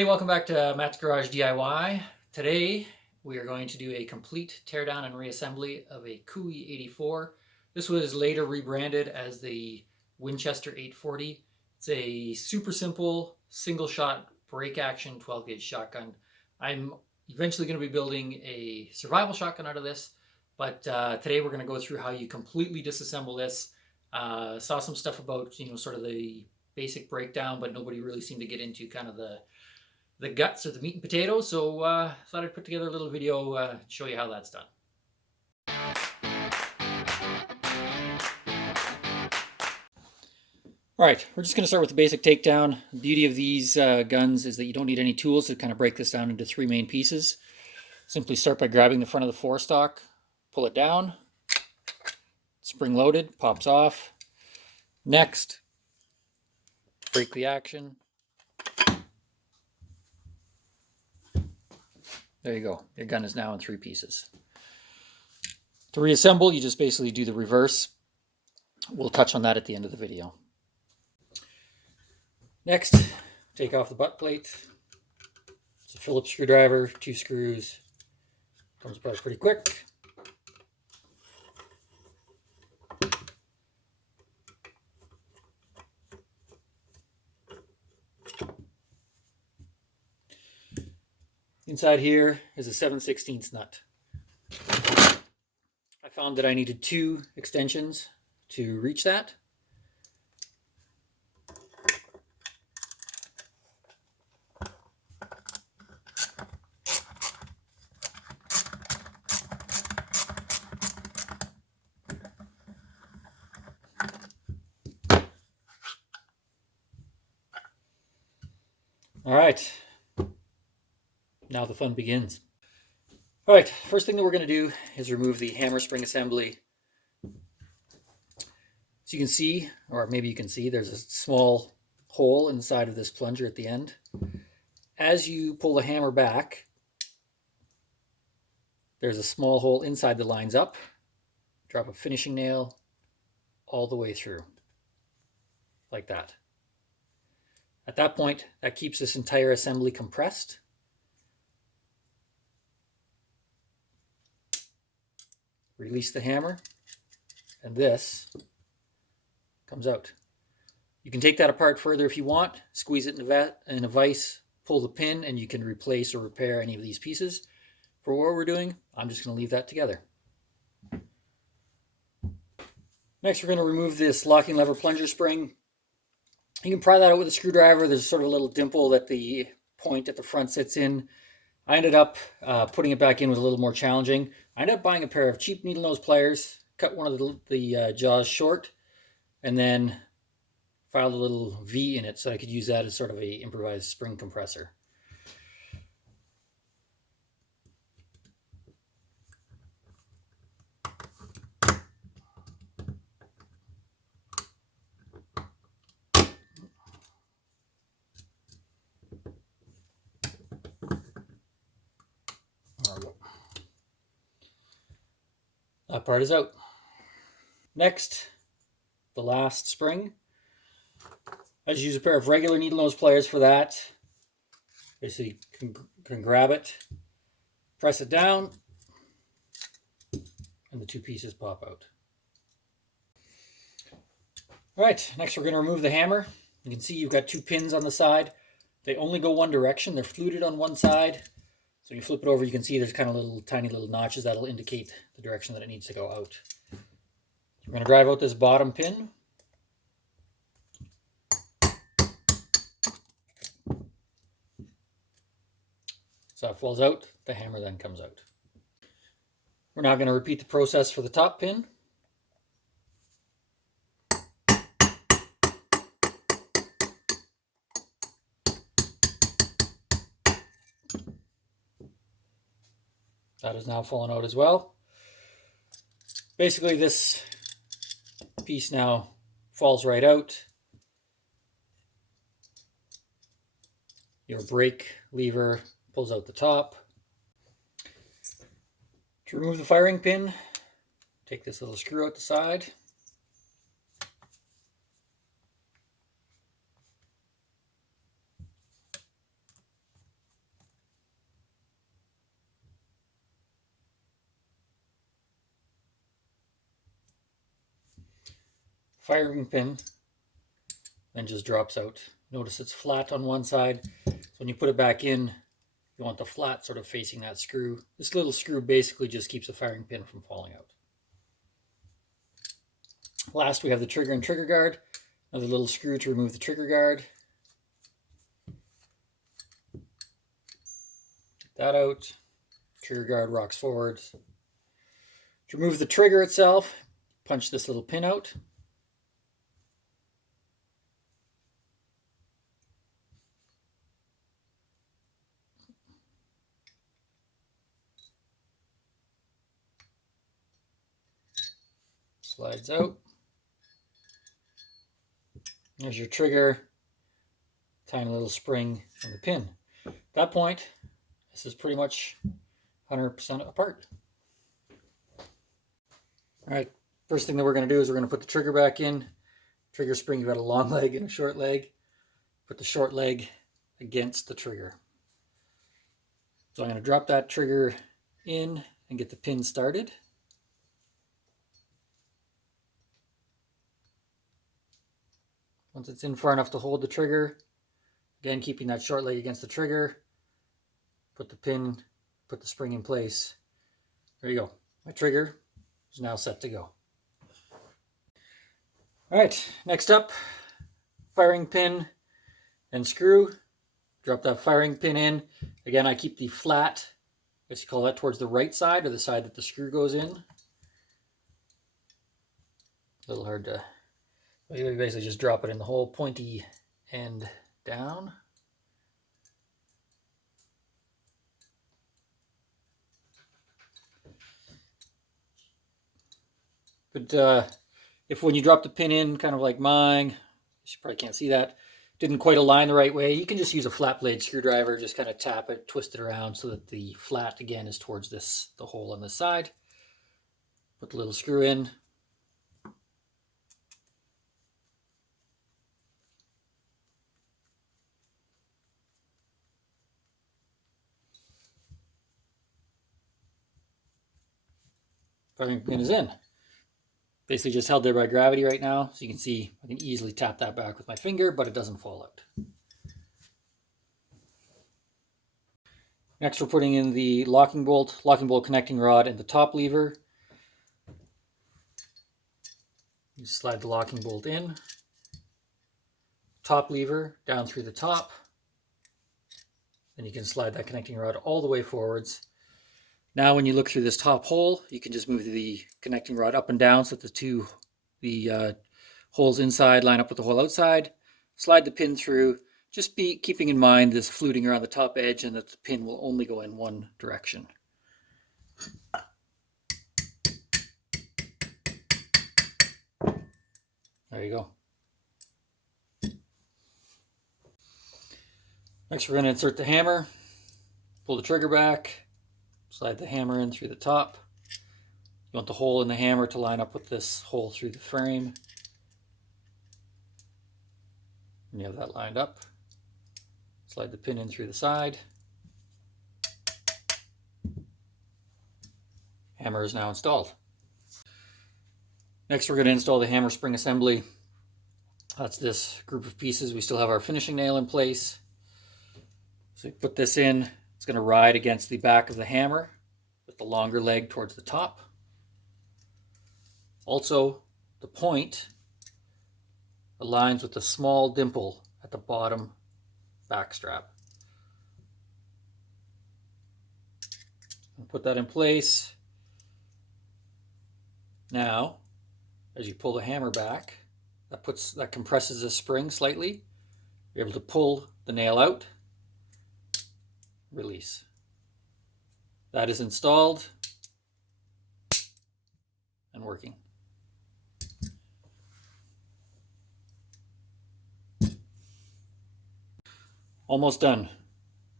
Hey, welcome back to Matt's Garage DIY. Today we are going to do a complete teardown and reassembly of a Cooey 84. This was later rebranded as the Winchester 840. It's a super simple single shot break action 12 gauge shotgun. I'm eventually going to be building a survival shotgun out of this, but today we're going to go through how you completely disassemble this. Saw some stuff about sort of the basic breakdown, but nobody really seemed to get into kind of the guts or the meat and potatoes, so thought I'd put together a little video to show you how that's done. All right, we're just going to start with the basic takedown. The beauty of these guns is that you don't need any tools to kind of break this down into three main pieces. Simply start by grabbing the front of the forestock, pull it down, spring loaded, pops off. Next, break the action. There you go. Your gun is now in three pieces. To reassemble, you just basically do the reverse. We'll touch on that at the end of the video. Next, take off the butt plate. It's a Phillips screwdriver, 2 screws. Comes apart pretty quick. Inside here is a 7/16 nut. I found that I needed 2 extensions to reach that. All right. Now the fun begins. All right, first thing that we're going to do is remove the hammer spring assembly. So you can see, or maybe you can see, there's a small hole inside of this plunger at the end. As you pull the hammer back, there's a small hole inside that lines up. Drop a finishing nail all the way through, like that. At that point, that keeps this entire assembly compressed. Release the hammer, and this comes out. You can take that apart further if you want, squeeze it in a vise, pull the pin, and you can replace or repair any of these pieces. For what we're doing, I'm just going to leave that together. Next, we're going to remove this locking lever plunger spring. You can pry that out with a screwdriver. There's sort of a little dimple that the point at the front sits in. I ended up putting it back in was a little more challenging. I ended up buying a pair of cheap needle nose pliers, cut one of the jaws short, and then filed a little V in it so I could use that as sort of a improvised spring compressor. That part is out. Next, the last spring. I just use a pair of regular needle nose pliers for that. Basically, you can grab it, press it down, and the 2 pieces pop out. All right, next we're going to remove the hammer. You can see you've got 2 pins on the side. They only go one direction. They're fluted on one side. So when you flip it over, you can see there's kind of tiny little notches that'll indicate the direction that it needs to go out. So we're going to drive out this bottom pin. So it falls out, the hammer then comes out. We're now going to repeat the process for the top pin. That is now fallen out as well. Basically, this piece now falls right out. Your brake lever pulls out the top. To remove the firing pin, take this little screw out the side. firing pin then just drops out. Notice it's flat on one side. So when you put it back in, you want the flat sort of facing that screw. This little screw basically just keeps the firing pin from falling out. Last, we have the trigger and trigger guard. Another little screw to remove the trigger guard. Get that out. Trigger guard rocks forward. To remove the trigger itself, punch this little pin out. Slides out. There's your trigger, tiny little spring, and the pin. At that point, this is pretty much 100% apart. All right, first thing that we're going to do is we're going to put the trigger back in. Trigger spring, you've got a long leg and a short leg. Put the short leg against the trigger. So I'm going to drop that trigger in and get the pin started. Once it's in far enough to hold the trigger, again keeping that short leg against the trigger, put the pin, put the spring in place. There you go. My trigger is now set to go. All right, next up, firing pin and screw. Drop that firing pin in. Again, I keep the flat, I guess you call that, towards the right side, or the side that the screw goes in. A little hard to, you basically just drop it in the whole pointy end down. But if when you drop the pin in, kind of like mine, you probably can't see that, didn't quite align the right way, you can just use a flat blade screwdriver, just kind of tap it, twist it around so that the flat again is towards the hole on this side. Put the little screw in. Firing pin is in. Basically just held there by gravity right now. So you can see I can easily tap that back with my finger, but it doesn't fall out. Next we're putting in the locking bolt connecting rod, and the top lever. You slide the locking bolt in. Top lever down through the top. Then you can slide that connecting rod all the way forwards. Now when you look through this top hole, you can just move the connecting rod up and down so that the holes inside line up with the hole outside. Slide the pin through. Just be keeping in mind this fluting around the top edge and that the pin will only go in one direction. There you go. Next we're going to insert the hammer. Pull the trigger back. Slide the hammer in through the top. You want the hole in the hammer to line up with this hole through the frame. When you have that lined up, slide the pin in through the side. Hammer is now installed. Next we're going to install the hammer spring assembly. That's this group of pieces. We still have our finishing nail in place. So you put this in. It's going to ride against the back of the hammer with the longer leg towards the top. Also, the point aligns with the small dimple at the bottom back strap. And put that in place. Now, as you pull the hammer back, that compresses the spring slightly. You're able to pull the nail out. Release. That is installed and working. Almost done.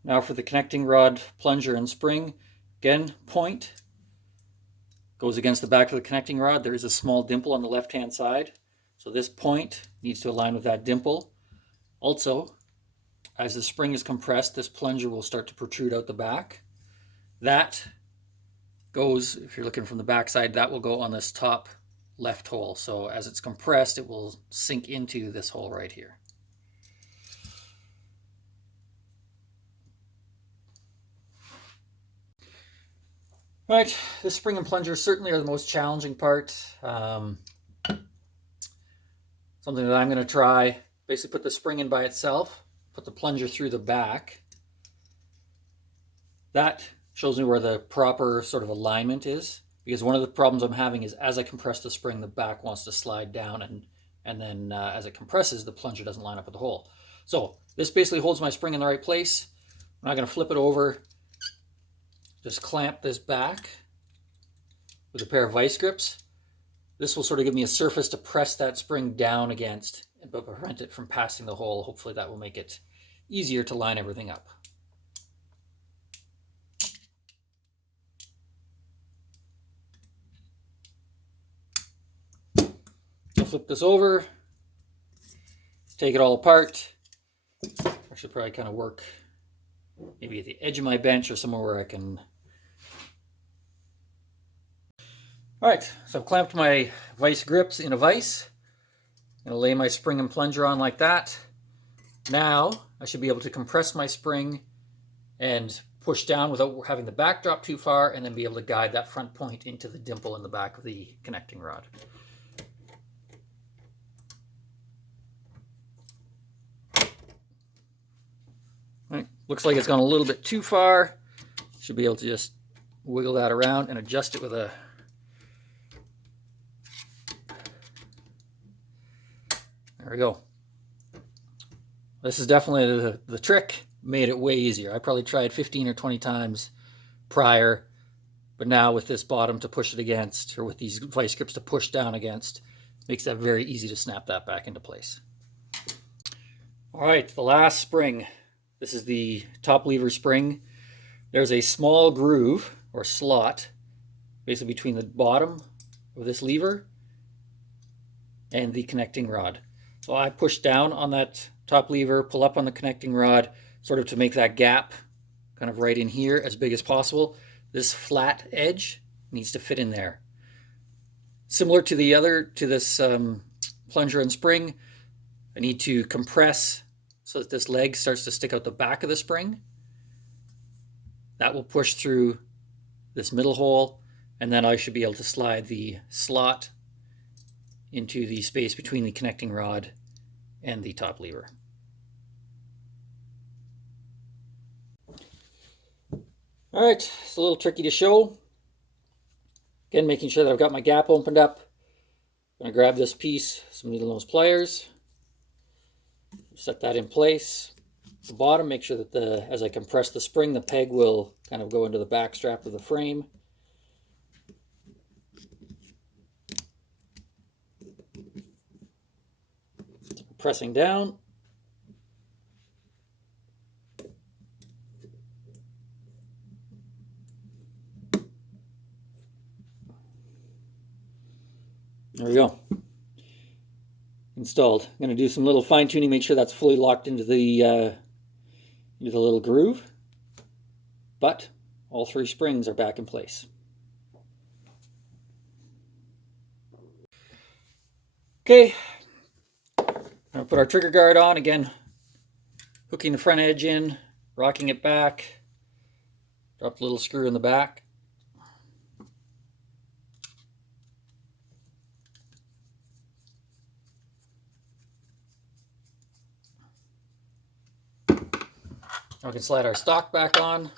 Now for the connecting rod, plunger, and spring. Again, point goes against the back of the connecting rod. There is a small dimple on the left-hand side. So this point needs to align with that dimple. Also, as the spring is compressed, this plunger will start to protrude out the back. That goes, if you're looking from the back side, that will go on this top left hole. So as it's compressed, it will sink into this hole right here. All right, this spring and plunger certainly are the most challenging part. Something that I'm going to try, basically put the spring in by itself, put the plunger through the back. That shows me where the proper sort of alignment is, because one of the problems I'm having is as I compress the spring, the back wants to slide down, and then as it compresses, the plunger doesn't line up with the hole. So this basically holds my spring in the right place. I'm not going to flip it over. Just clamp this back with a pair of vice grips. This will sort of give me a surface to press that spring down against, but prevent it from passing the hole. Hopefully that will make it easier to line everything up. I'll flip this over, take it all apart. I should probably kind of work maybe at the edge of my bench or somewhere where I can. All right, so I've clamped my vice grips in a vise. I'm going to lay my spring and plunger on like that. Now I should be able to compress my spring and push down without having the back drop too far, and then be able to guide that front point into the dimple in the back of the connecting rod. All right, looks like it's gone a little bit too far. Should be able to just wiggle that around and adjust it with a. There we go. This is definitely the trick. Made it way easier. I probably tried 15 or 20 times prior, but now with this bottom to push it against, or with these vice grips to push down against, makes that very easy to snap that back into place. All right, the last spring. This is the top lever spring. There's a small groove or slot basically between the bottom of this lever and the connecting rod. So I push down on that top lever, pull up on the connecting rod, sort of to make that gap kind of right in here as big as possible. This flat edge needs to fit in there. Similar to this plunger and spring, I need to compress so that this leg starts to stick out the back of the spring. That will push through this middle hole, and then I should be able to slide the slot into the space between the connecting rod and the top lever. All right, it's a little tricky to show. Again, making sure that I've got my gap opened up. I'm going to grab this piece, some needle nose pliers, set that in place. At the bottom, make sure that as I compress the spring, the peg will kind of go into the back strap of the frame. Pressing down. There we go. Installed. I'm going to do some little fine tuning, make sure that's fully locked into the little groove. But all three springs are back in place. Okay. I'll put our trigger guard on again, hooking the front edge in, rocking it back, drop the little screw in the back. Now we can slide our stock back on.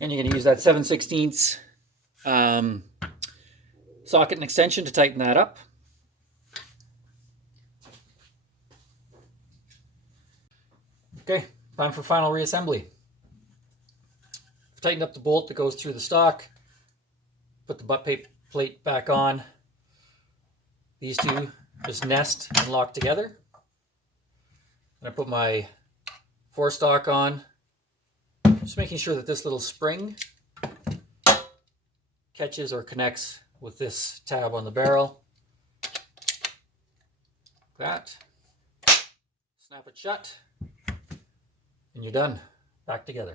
And you're going to use that 7/16 socket and extension to tighten that up. Okay, time for final reassembly. I've tightened up the bolt that goes through the stock. Put the butt plate back on. These two just nest and lock together. And I put my forestock on. Just making sure that this little spring catches or connects with this tab on the barrel. Like that. Snap it shut, and you're done. back together.